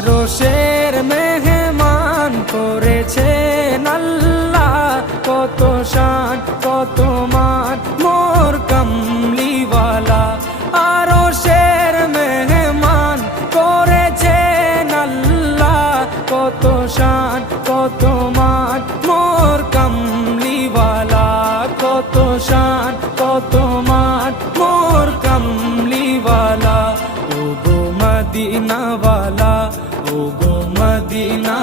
আরশের মেহমান করেছেন আল্লাহ, কত শান কত মান মোর কামলিওয়ালা। আরশের মেহমান করেছেন আল্লাহ, কত শান কত মান মোর কামলিওয়ালা, কত শান কত মান মোর কামলিওয়ালা। ও গো মদিনাওয়ালা, ও গো মদিনা